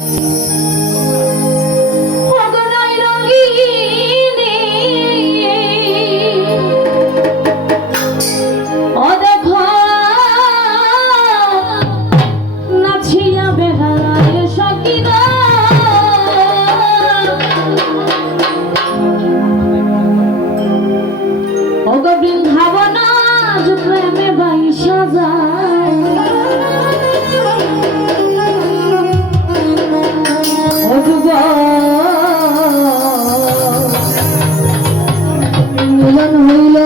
you. মিলন হইল